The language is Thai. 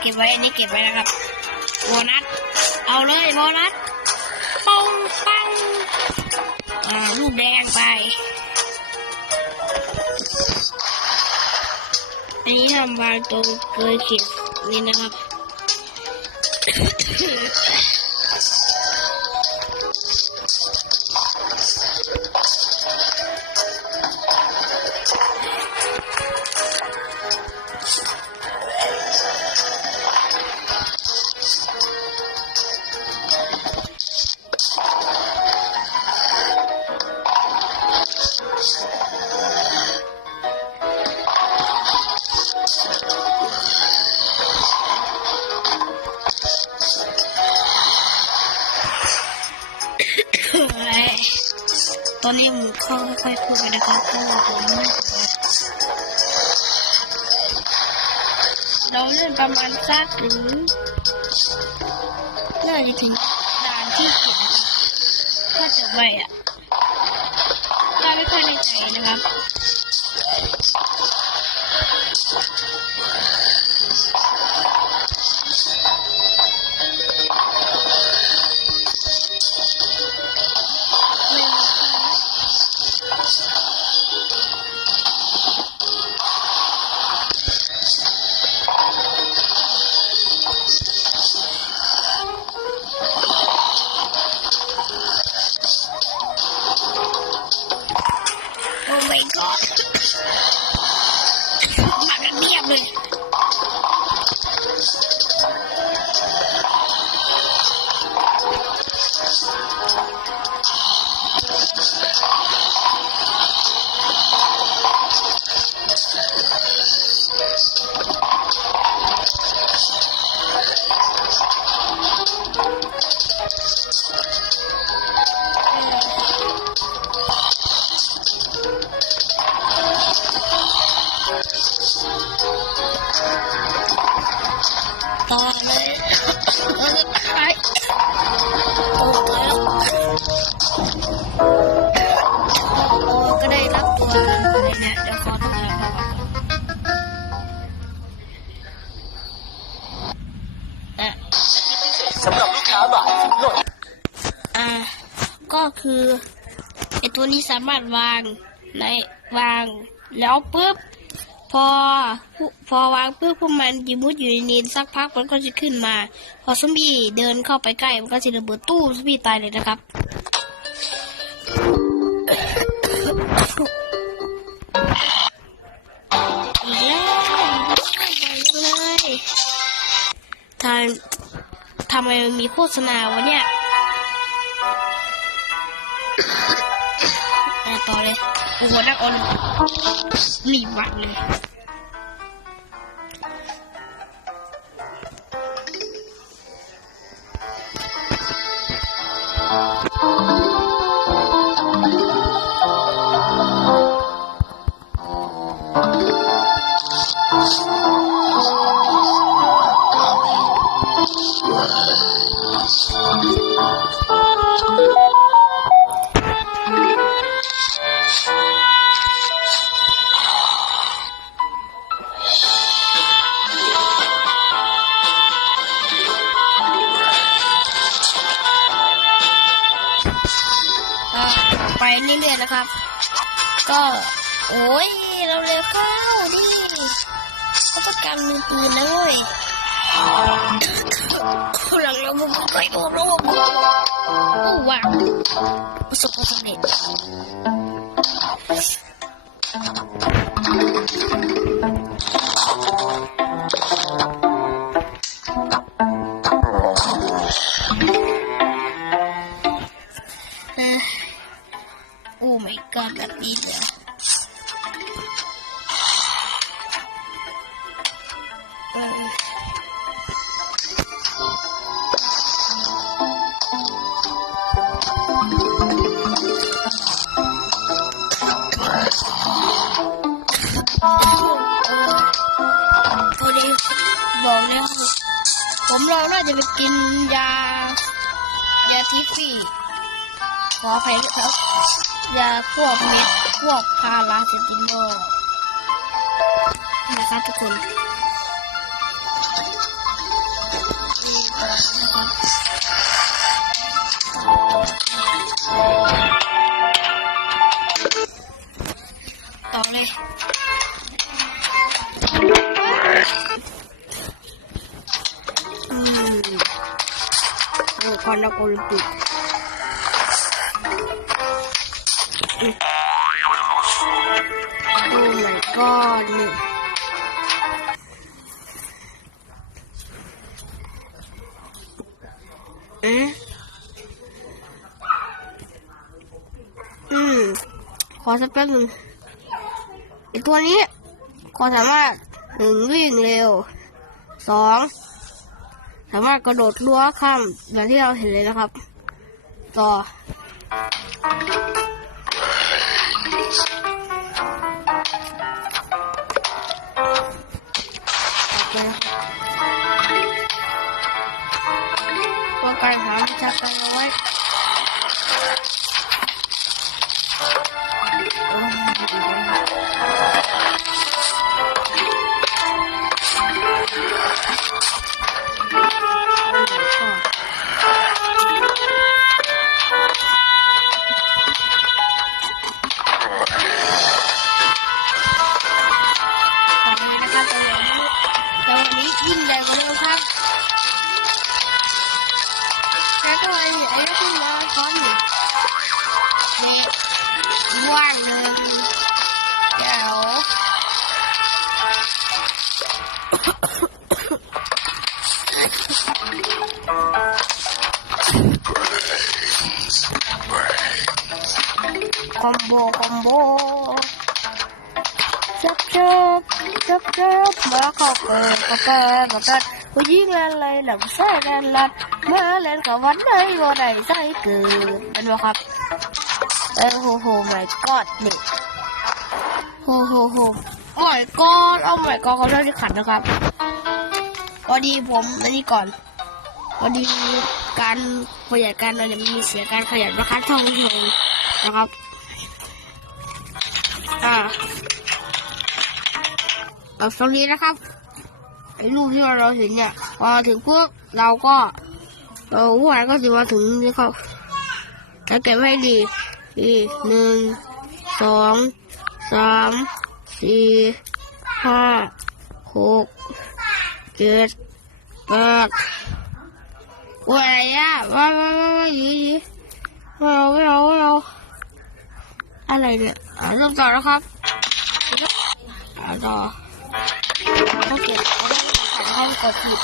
เก็บไว้อันนี้เก็บไว้นะครับโบนัสเอาเลยโบนัสปองปังอ่าลูกแดงไปอันนี้ทำวางตรงเกยเขียนนี่นะครับ ตอนนี้มเข้าค่อยๆพูดไปนะครับเพราะว่าผมไม่เราเล่นประมาณสักถึงน่าจะถึงด่านที่เจ็ดก็จะไปอะก็ไม่ค่อยในใจนะครับ มากันเงียบเลย ต่อเลยเออตายโอ้ตายแล้วโอ้ก็ได้รับตัวอะไรเนี่ยเดี๋ยวขอทำงานก่อนอะสำหรับลูกค้าบ่ายโหลดอ่า ก็คือไอตัวนี้สามารถวางในวางแล้วปุ๊บ พอพอวางปุ๊บพวกมันยิมุดอยู่ในนี้สักพักมันก็จะขึ้นมา พอซอมบี้เดินเข้าไปใกล้มันก็จะระเบิดตู้ซอมบี้ตายเลยนะครับทางทำไมมีโฆษณาวะเนี่ยอะต่อเลย โอ้โหนักออนรีบวัดเลย นะครับ ก็โอ้ยเราเร็วเข้านี่เขาประกันมือปืนนะเว้ยหลังเราบุกไปโดนโลกโอ้ว้าวประสบความสำเร็จ บอกแล้ว ผมเราน่าจะไปกินยา ยาทิฟฟี่ขออภัยด้วยครับ ยาพวกเม็ด พวกพาราเซติมอลนะครับทุกคน ควันนักโอลิมปิกโอ้ my god นี่เอ๊ะอืม ขอสักแป๊บหนึ่งไอตัวนี้ ขอสามารถหนึ่งวิ่งเร็วสองามารถกระโดดรั้วข้ามแบบที่เราเห็นเลยนะครับ ต่อ ตัวไก่หาวิชาการน้อยโอ้ ตัวนี้ตัวนี้ยิ่งใหญ่กว่าเดิมครับแจับจับมาเข้าเกิดก็เกิดก็เกิดผู้หญิงอะไรหลับใส่แดนลัดมาเล่นกับวันไหนวันไหนใส่เกิดเป็นไหมครับเออโหโห my god นี่โหโหโห oh my god oh my god เขาเริ่มที่ขันนะครับพอดีผมอันนี้ก่อนพอดีการประหยัดการอะไรมันมีเสียการขยันราคาท่านี้เองนะครับ อ่า แบบตรงนี้นะครับไอ้รูปที่เราเห็นเนี่ยพอถึงพวกเราก็เราผู้อ่านก็จะมาถึงนี่ครับแล้วเก็บไว้ให้ดีอีหนึ่งสองสามสี่ห้าหกเจ็ดแปดโอ้ยอะไรอะว้าวว้าวว้าวยียีไม่เอาไม่เอาไม่เอาอะไรเนี่ยอ่าเริ่มต่อแล้วครับอ่าต่อโอเคให้กดผิด